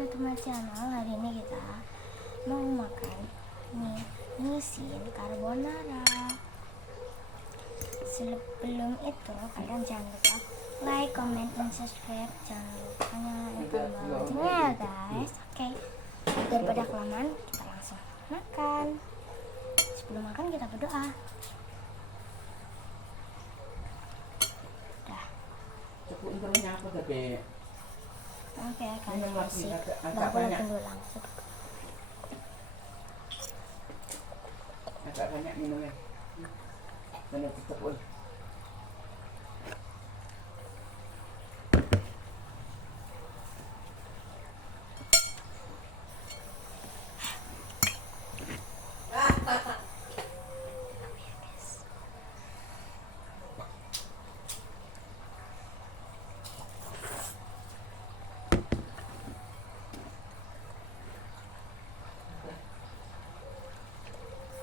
back to my channel. Hari ini kita mau makan mie nisin carbonara. Sebelum itu kalian jangan lupa like, comment, dan subscribe. Jangan lupa nyalain tombol loncengnya ya guys. Oke, daripada kelamaan kita langsung makan. Sebelum makan kita berdoa. Dah. Oke, kalian masih nggak boleh tunggu langsung. Agak banyak minumnya. Benar tetap ul.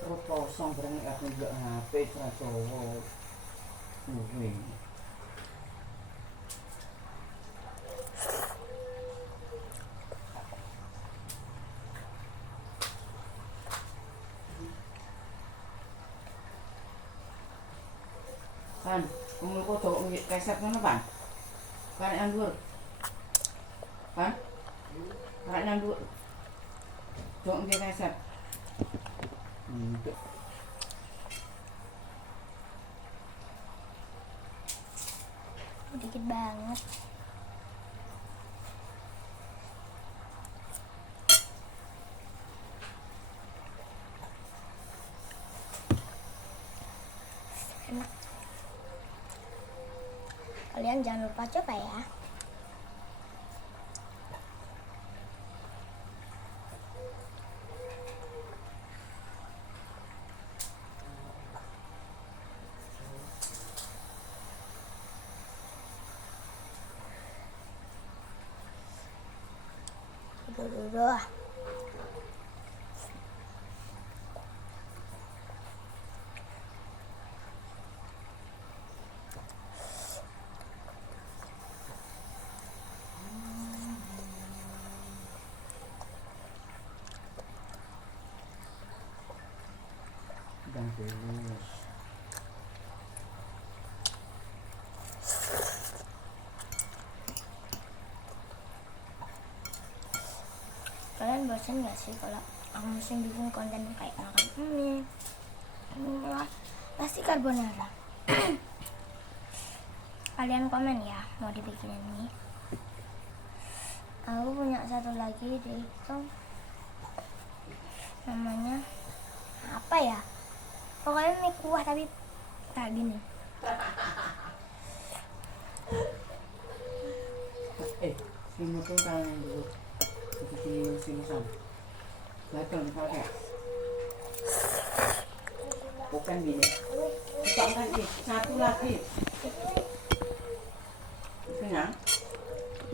Terus kosong berani aku juga HP cowok. Wih. Kan, kamu kok coba keset mana pan? Kan yang dur. Kan? Kan yang dur. Coba keset. Dikit banget. Enak. Kalian jangan lupa coba ya. Duh. Dan terus. Kalian bosan gak sih kalau aku mesti bikin konten kayak makan mie? Pasti carbonara. Kalian komen ya mau dibikinin mie. Aku punya satu lagi di itu, namanya apa ya? Pokoknya mie kuah tapi kayak gini. Sini tuh tangan dulu. Sini san. Gatel misalnya. Bukan gini. Bukan lagi. Satu lagi. Kenyang.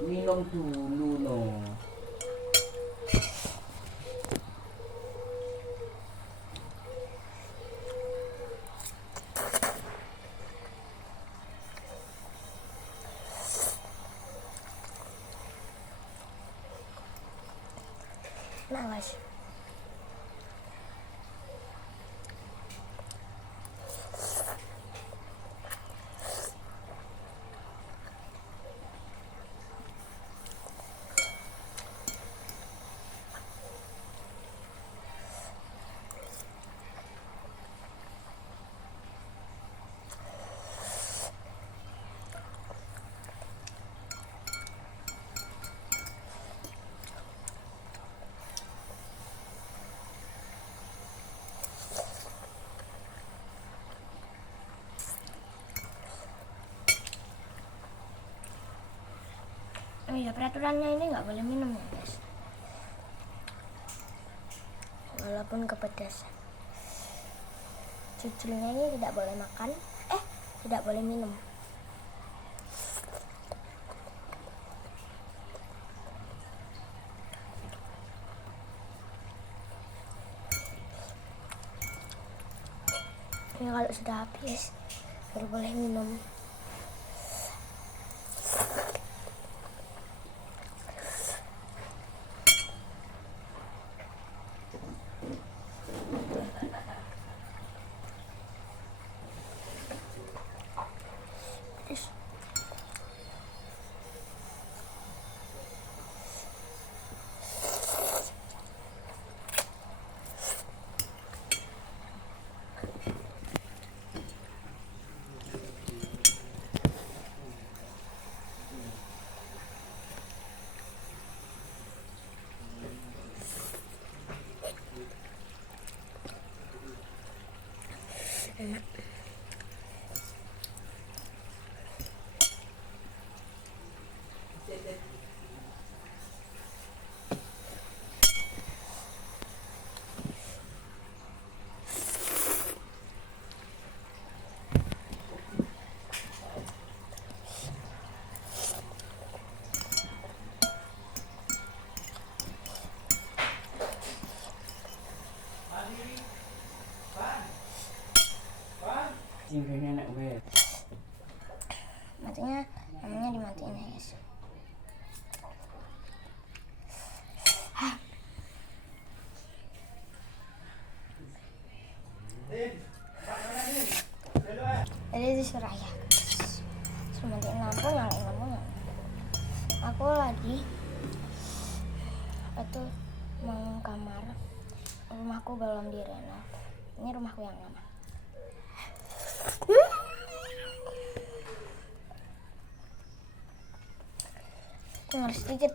Minum dulu no. Nah guys, ya peraturannya ini nggak boleh minum ya guys, walaupun kepedesan. Cucunya ini tidak boleh makan, tidak boleh minum. Ini kalau sudah habis baru boleh minum. Mati udah enak gue. Matinya namanya dimatiin ya guys. Jadi disuruh ayah guys, suruh matiin lampu, nyalain lampunya. Aku lagi mau kamar. Rumahku belum direnov. Ini rumahku yang lama. Tinggal sedikit.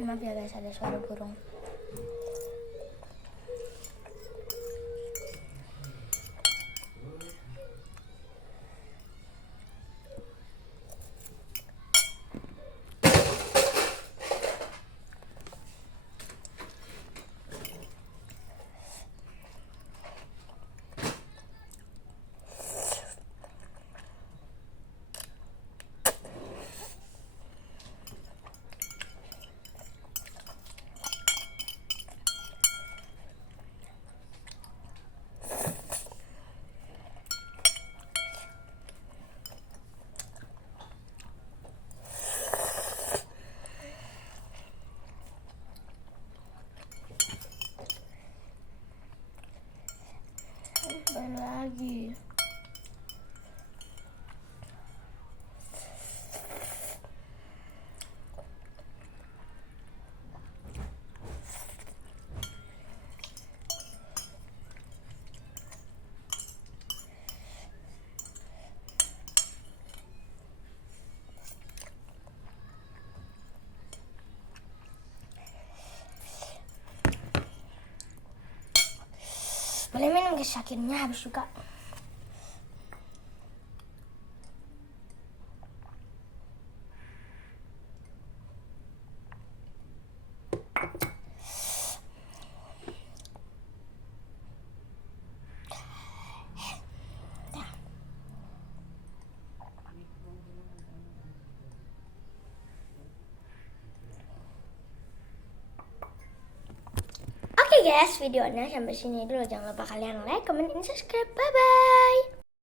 Maaf ya guys, ada suara burung. Lagi. Boleh minum guys, akhirnya habis juga. Oke guys, videonya sampai sini dulu. Jangan lupa kalian like, comment, dan subscribe. Bye bye.